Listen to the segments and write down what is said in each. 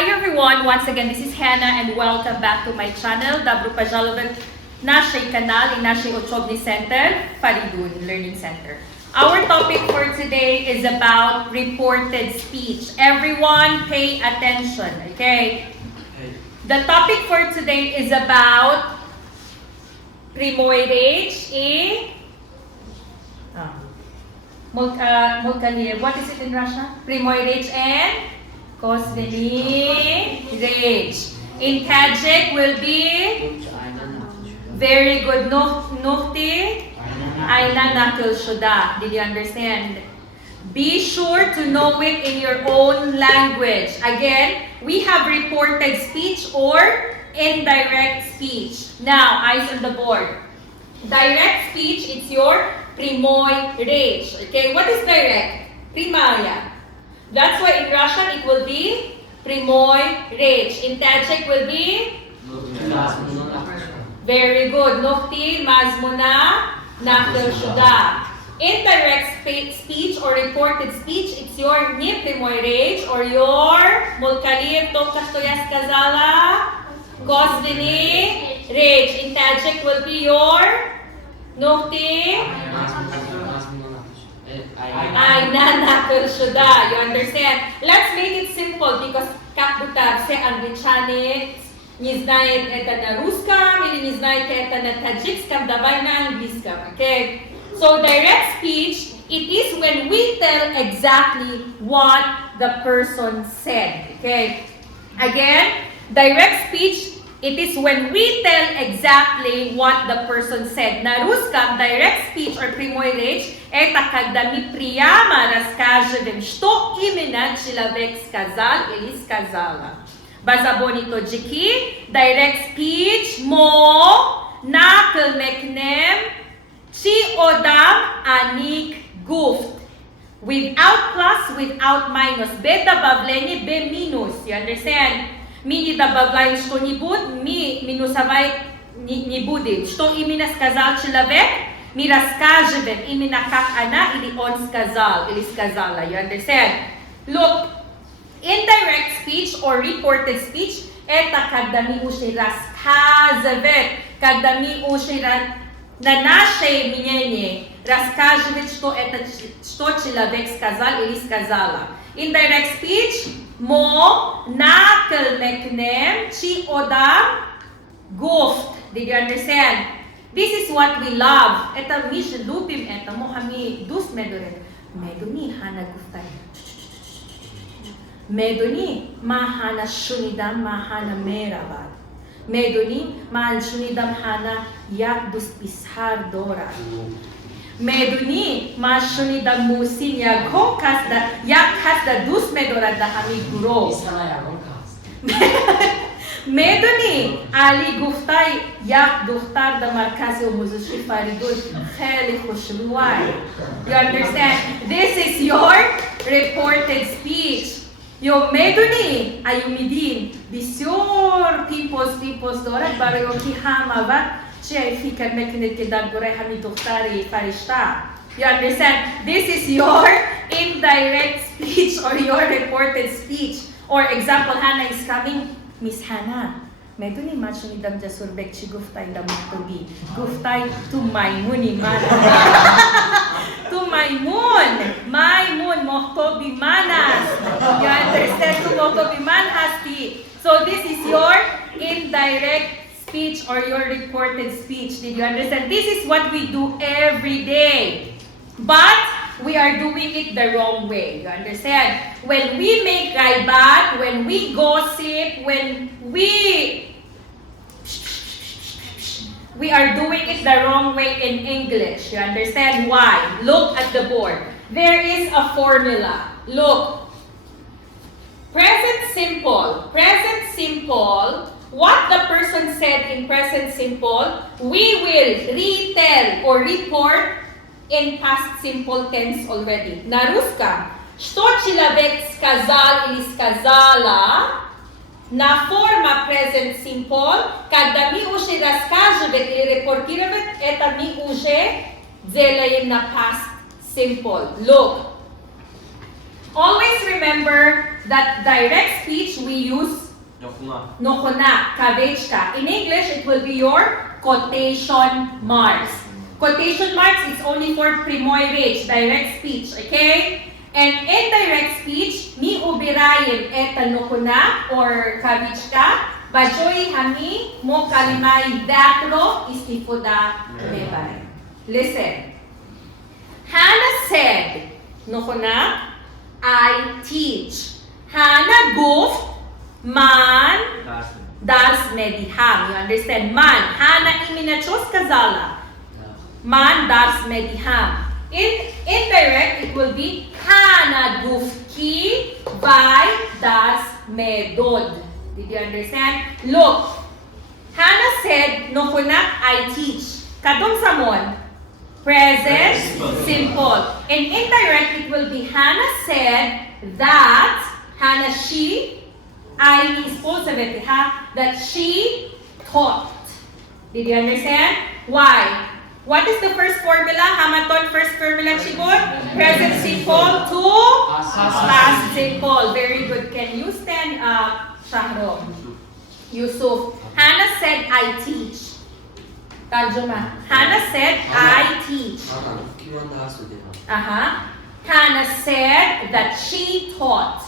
Hi everyone! Once again, this is Hannah and welcome back to my channel. Добро пожаловать в наш канал и наш Учебный центр, Faridun Learning Center. Our topic for today is about reported speech. Everyone pay attention, okay? The topic for today is about прямой речь и what is it in Russian? Прямой речь and косвенная речь. In Tajik will be very good. Nuhti Aina nakil shuda. Did you understand? Be sure to know it in your own language. Again, we have reported speech or indirect speech. Now, eyes on the board. Direct speech, it's your прямой речь. Okay, what is direct? Прямая. That's why in Russian it will be прямой речь. In Tajik will be very good. Nuhti mazmuna nakil shuda. Indirect speech or reported speech, it's your не прямой речь or your мулкалив только что я сказала косвенная речь. In Tajik will be your nuhti Aina nakil shuda. You understand? Let's make it simple because как будто все англичане не знают это на русском или не знают это на таджикском. Давай на английском, okay? So direct speech, it is when we tell exactly what the person said, okay? Again, direct speech, it is when we tell exactly what the person said. На русском direct speech or прямой речь это когда мы прямо рассказываем, что именно человек сказал или сказала. Базабони тоджики, direct speech мо накълмекнем чи одам аник гуфт. Without plus, without minus. Без добавления, без минус. You understand? Мы не добавляем что-нибудь, мы минусовать не будем. Что именно сказал человек, мы рассказываем именно как она или он сказал или сказала. You understand? Look, indirect speech or reported speech, это когда мы уже рассказываем, когда мы уже на наше мнение рассказываем, что человек сказал или сказала. Indirect speech, мо накълмекнем чи одам гуфт. Did you understand? This is what we love. Это мы же любим это. Мохами дус медорет. Медуни Ханна гуфтай. Медуни ма Ханна шунидам ма Ханна мерабад. Медуни ма шунидам Ханна як дус писхар дора. Медуни ма шунидам мусин як го касда як касда дус медорат да хами гуро. Медуни али гуфтай як духтар да Маркази музыши Фаридун хели хушруай. You understand? This is your reported speech. Yo meduni ayumidin bisyor pimpos dorat barayo ki hamavat che fikar meknet ke dar goray hami dukhtari farishta. You understand? This is your indirect speech or your reported speech. Or example, Hannah is coming. Miss Hannah, meduni machuni dam jasur bekchi guftay dam tobi. Guftay tu maimuni man. Tu maimun mohtobi manas. You understand? Tu mohtobi manhasti. So this is your indirect speech or your reported speech. Did you understand? This is what we do every day. But we are doing it the wrong way. You understand? When we make gaibat, when we gossip, when we are doing it the wrong way in English. You understand why? Look at the board. There is a formula. Look. Present simple. Present simple. What the person said in present simple, we will retell or report in past simple tense already. На русском, что человек сказал или сказала, на форма present simple, когда мы уже рассказываем или репортируем, это мы уже делаем на past simple. Look, always remember that direct speech we use nokona, kavechka. In English, it will be your quotation marks. Quotation marks is only for primoy rech, direct speech, okay? And indirect speech, mi ubirayim eta nokona or kavechka. Bajoy hami mo kalimay datro istifoda lebay. Listen. Hannah said, nokona, I teach. Hannah guft man dars mediham. You understand? Man. Hannah iminachos kazala. Man dars mediham. In indirect, it will be Hannah gufki by dars medod. Did you understand? Look. Hannah said, nokunak, I teach. Kadong samon. Present, simple. In indirect, it will be Hannah said that, Hannah she, I suppose that she taught. Did you understand? Why? What is the first formula? Hamaton first formula, Chibot? Present simple to past simple. Very good. Can you stand up? Shahro. Yusuf. Hannah said, I teach. Tarjuma. Hannah said, I teach. Hannah said that she taught.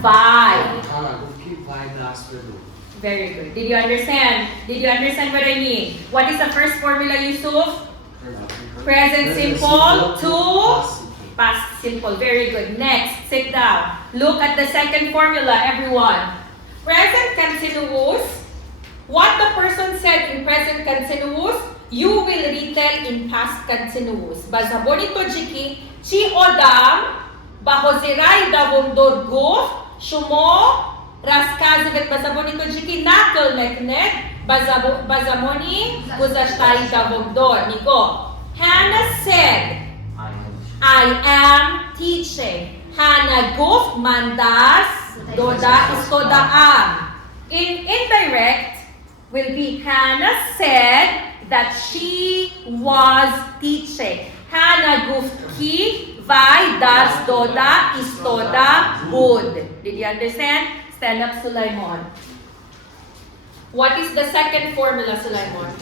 Why? Very good. Did you understand? Did you understand what I mean? What is the first formula, Yusuf? Present simple to past simple. Very good. Next, sit down. Look at the second formula, everyone. Present continuous. What the person said in present continuous, you will retell in past continuous. Bazabonito jiki, chi odam, bahozirai davondor gof, shumo, raskazivet bazabonito jiki, nakal meknet, bazamoni, guzashtai davondor. Nigo. Hannah said, I am teaching. Hannah guf mandas doda istodaan. In indirect will be Hannah said that she was teaching. Hannah guf ki vai das doda istoda bud. Did you understand? Stand up, Sulaiman. What is the second formula, Sulaiman?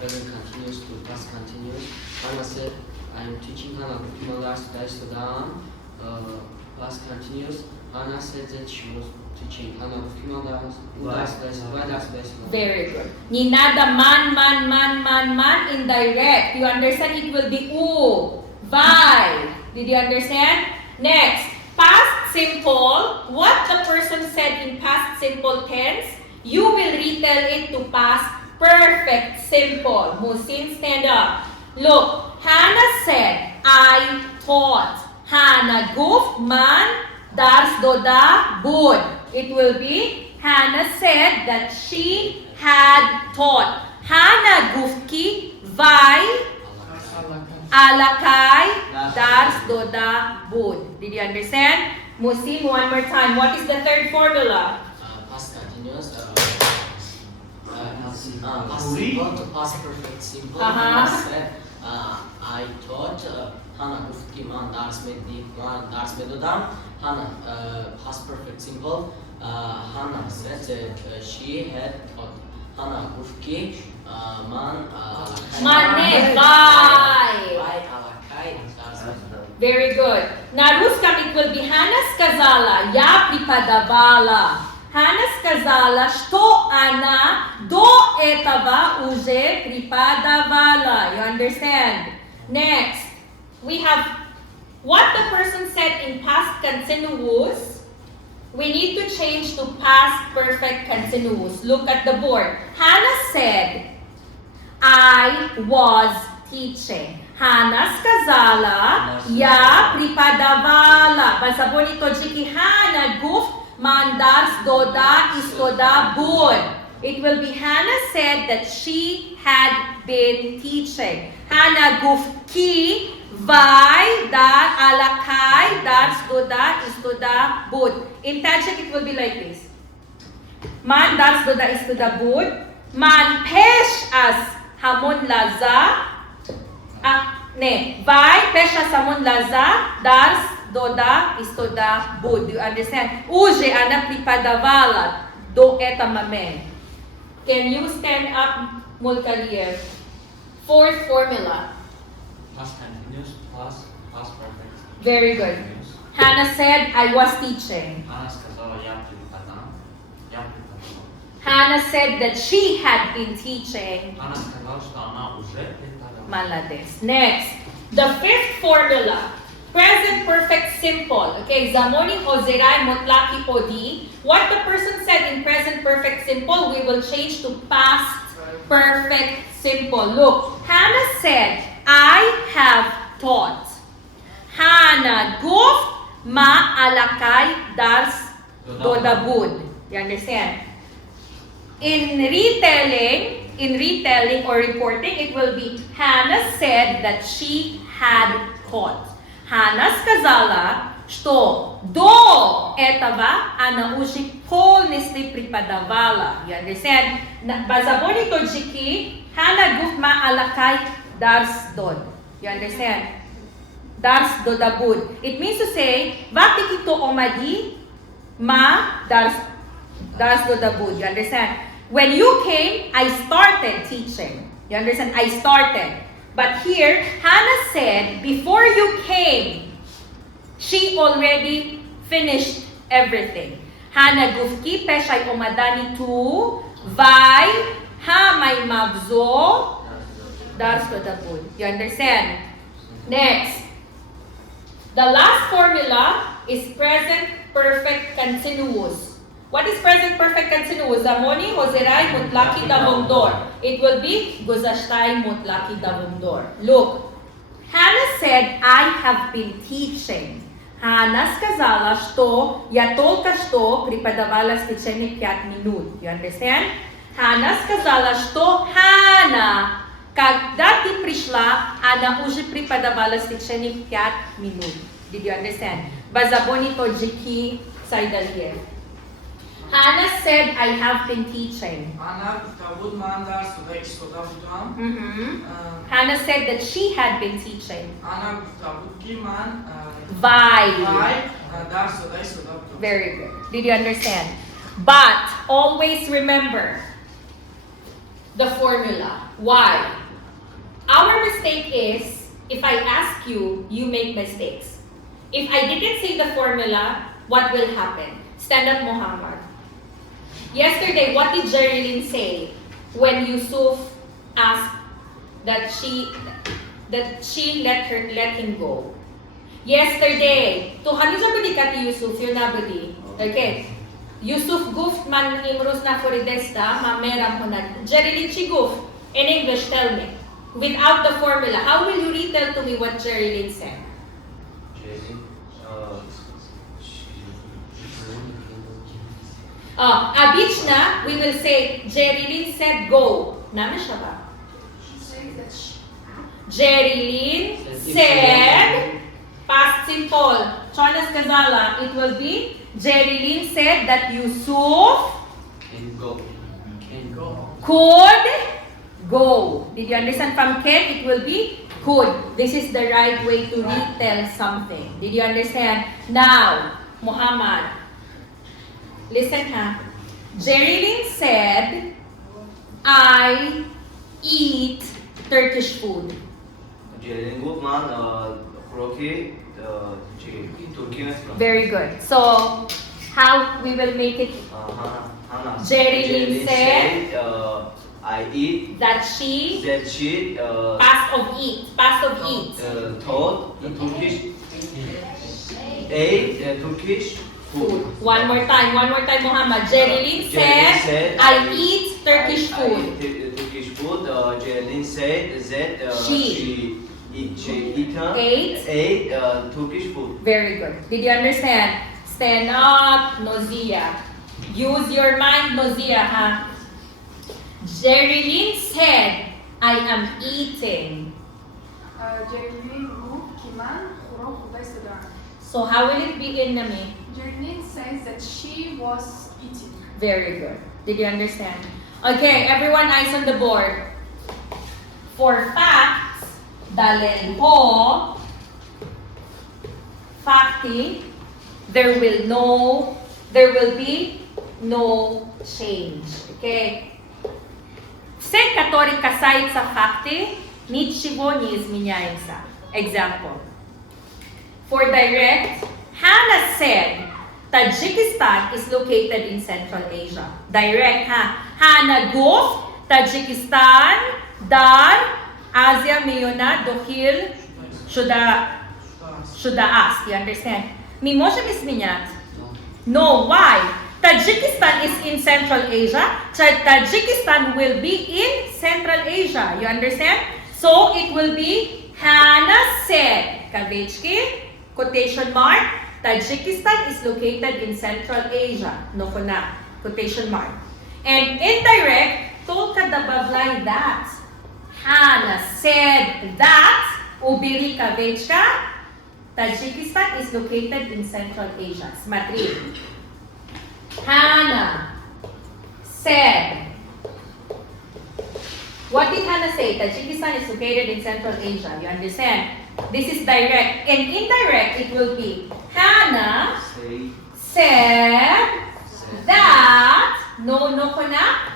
Present continuous to past continuous. Hannah said, I am teaching. Hannah guf das doda past continuous. Hannah said that she was teaching. Hannah very good. Ninada man indirect. You understand? It will be u, vai. Did you understand? Next, past simple. What the person said in past simple tense, you will retell it to past perfect simple. Musin, stand up. Look, Hannah said, I taught. Hannah guf man dars doda bud. It will be Hannah said that she had taught. Hannah gufki vai alakai dars doda bud. Did you understand? Musim, one more time. What is the third formula? Past continuous. Past simple to past perfect simple. Hannah said, I taught. Hannah gufki man dars medodam. Hannah, past perfect simple. Hannah said that she had taught. Hannah gufki man Mane vai. Very good. На русском it will be Hannah сказала, я преподавала. Hannah сказала, что она до этого уже преподавала. You understand? Next, we have what the person said in past continuous. We need to change to past perfect continuous. Look at the board. Hannah said, I was teaching. Hannah сказала, я преподавала. Bazabonito jiki Hannah guf mandar's doda istoda bud. It will be Hannah said that she had been teaching. Hannah guf ki vai dar alakai dars doda istoda bud. In Tajik it will be like this. Man dars doda istoda bud. Man pesh as hamon laza. Vai pesh as hamon laza dars doda is toda bud. Do you understand? Уже она преподавала до этого момента. Can you stand up, Mulkaliyev? Fourth formula. Past continuous, past perfect. Very good. Hannah said, I was teaching. Она сказала, я преподавал. Hannah said that she had been teaching. Она сказала, что она уже преподавала. Malades. Next, the fifth formula. Present perfect simple. Okay, zamoni hozirai mutlaki odi. What the person said in present perfect simple, we will change to past perfect simple. Look, Hannah said, I have taught. Hannah guft ma alakay dars dodabud. You understand? In retelling or reporting, it will be Hannah said that she had taught. Hannah сказала, что до этого она уже полностью преподавала. You understand? Базабони тоджики, Hannah guft ma alakay dars dod. You understand? Dars dodabud. It means to say, vakti kito omadi ma dars dodabud. You understand? When you came, I started teaching. You understand? I started. But here, Hannah said, before you came, she already finished everything. Hannah gufki peshay omadani tu vai ha may mabzo dars dodabud. You understand? Next. The last formula is present perfect continuous. What is present perfect continuous? Zamoni hozerai mutlaki davomdor. It will be guzashtai mutlaki davomdor. Look, Hannah said, I have been teaching. Hannah сказала, что я только что преподавала в течение 5 минут. You understand? Hannah сказала, что Hannah, когда ты пришла, она уже преподавала в течение 5 минут. Did you understand? Базабони тоджики сайдалие. Hannah said, I have been teaching. Hannah said that she had been teaching. Vai. Very good. Did you understand? But always remember the formula. Why? Our mistake is, if I ask you, you make mistakes. If I didn't say the formula, what will happen? Stand up, Muhammad. Yesterday, what did Jerilyn say when Yusuf asked that she let him go? Yesterday, to hamisa budi kati Yusuf, yun na budi. Okay. Yusuf guft man imrus na foridesta, mameram hunad. Jerilyn, she guft. In English, tell me. Without the formula, how will you retell to me what Jerilyn said? Abichna, we will say, Jerilyn said go. Namin siya ba? Jerilyn said, past simple. Chonas Kazala, it will be, Jerilyn said that Yusuf could go. Did you understand? From can, it will be could. This is the right way to retell something. Did you understand? Now, Muhammad, listen ha. Jerilyn said, I eat Turkish food. Very good. So, how we will make it? Jerilyn said, I eat that she past of eat taught Turkish ate Turkish food. One more time, Muhammad. Jerilyn said, I eat Turkish food. Turkish food. Jerilyn said that she ate Turkish food. Very good. Did you understand? Stand up, Nozia. Use your mind, Nozia, huh? Jerilyn said, I am eating. So how will it be in Nami? Jerilyn says that she was eating. Very good. Did you understand? Okay, everyone, eyes on the board. For facts, dalhin ho. fakti, there will be no change. Okay? Все, которые касаются факты, ничего не изменяется. Example. For direct, Hannah said, Tajikistan is located in Central Asia. Direct, ha? Hannah goes, Tajikistan, Dar, Asia, Meyona, Dohil, Shuda ask. You understand? Мы можем изменять? No. Why? Tajikistan is in Central Asia. Tajikistan will be in Central Asia. You understand? So it will be Hannah said, kavechki, quotation mark, Tajikistan is located in Central Asia. No ko na, quotation mark. And indirect, told ka the bablay that. Hannah said that, ubiri kavechka, Tajikistan is located in Central Asia. Smatri. Hannah said. What did Hannah say? Tajikistan is located in Central Asia. You understand? This is direct. And indirect, it will be Hannah said that no ko na,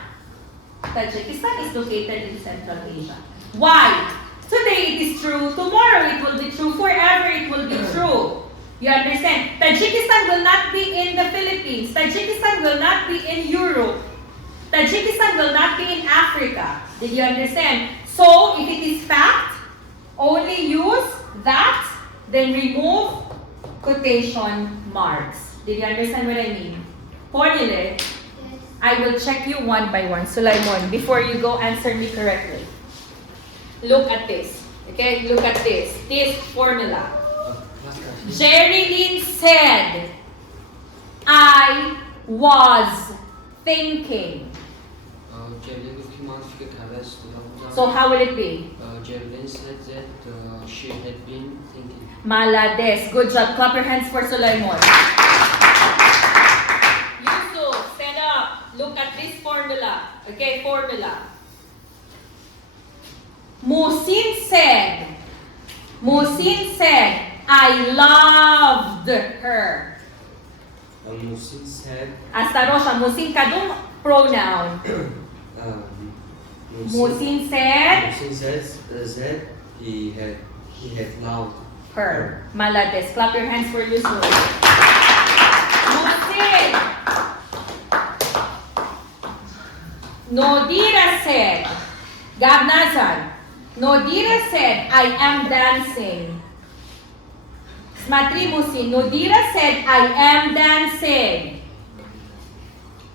Tajikistan is located in Central Asia. Why? Today it is true. Tomorrow it will be true. Forever it will be true. You understand? Tajikistan will not be in the Philippines. Tajikistan will not be in Europe. Tajikistan will not be in Africa. Did you understand? So, if it is fact, only use that, then remove quotation marks. Did you understand what I mean? Formula. I will check you one by one. Sulaimon, before you go answer me correctly. Look at this. Okay, look at this. This formula. Jerilyn said, I was thinking. So how will it be? Jerilyn said that she had been thinking. Malades. Good job. Clap your hands for Sulaimon. Yusuf, stand up. Look at this formula. Okay, formula. Musin said, I loved her. Musin said. Hasta Rosa, Musin kadung pronoun. Musin said says that he had loved her. Malades. Clap your hands for Yusuf. Musin. Nodira said, Gabnazan. Nodira said, I am dancing. Smatri Musin. Nodira said, I am dancing.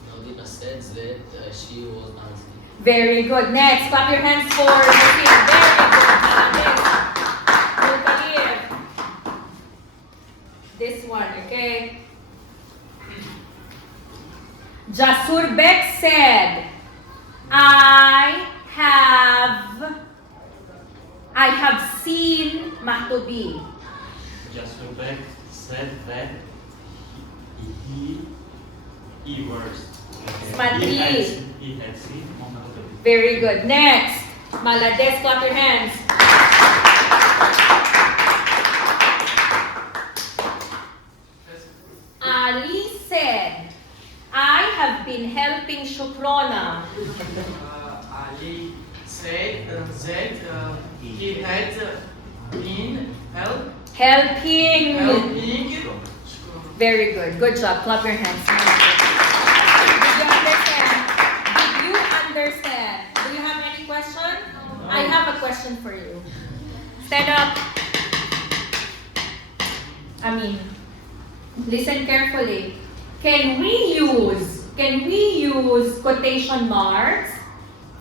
Nodira said that she was dancing. Very good. Next, clap your hands for Musin. Very good. This one, okay? Jasurbek said, I have seen Mahtobi. Jasurbek said that he was. He had seen Mahtobi. Very good. Next, Malades, clap your hands. Ali said, I have been helping Shukrona. Ali said that he had been Helping. helping. Very good. Good job. Clap your hands. Did you understand? Do you have any question? I have a question for you. Stand up. Listen carefully. Can we use quotation marks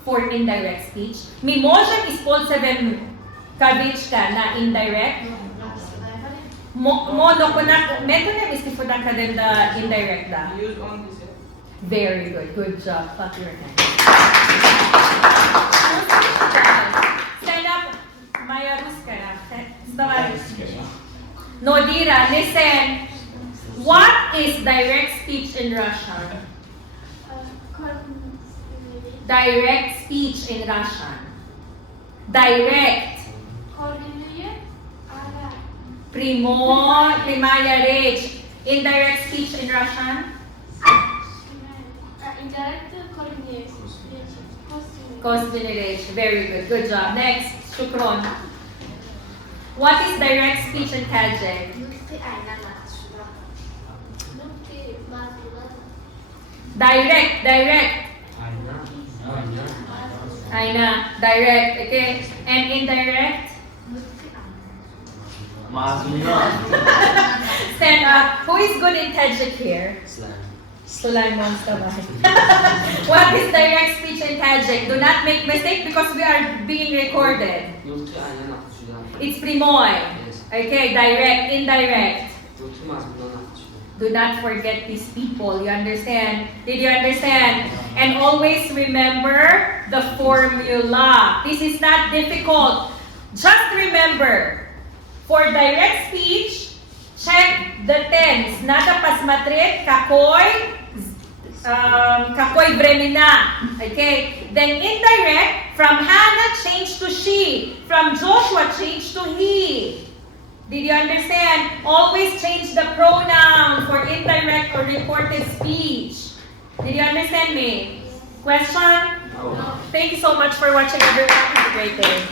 for indirect speech? Mi можем использовать кавичка на indirect? Методом истифада каденда indirect да. Use on this. Very good. Good job. Clap your hands. Stand up. Maya Ruskara. Nodira, listen. What is direct speech in Russian? Direct speech in Russian. Direct. Прямая речь. Indirect speech in Russian? Indirect Косвенная речь. Very good. Good job. Next. Shukron. What is direct speech in Tajik? Direct. Aina. Direct. Okay. And indirect? Stand up. Who is good in Tajik here? Sulaiman Sabah. What is direct speech in Tajik? Do not make mistake because we are being recorded. It's Primoy. Okay, direct, indirect. Do not forget these people. You understand? Did you understand? And always remember the formula. This is not difficult. Just remember, for direct speech, check the tense. Nada pasmatret, kakoy vremena. Okay? Then indirect, from Hannah change to she. From Joshua change to he. Did you understand? Always change the pronoun for indirect or reported speech. Did you understand me? Question? No. Thank you so much for watching, everyone. Have a great day.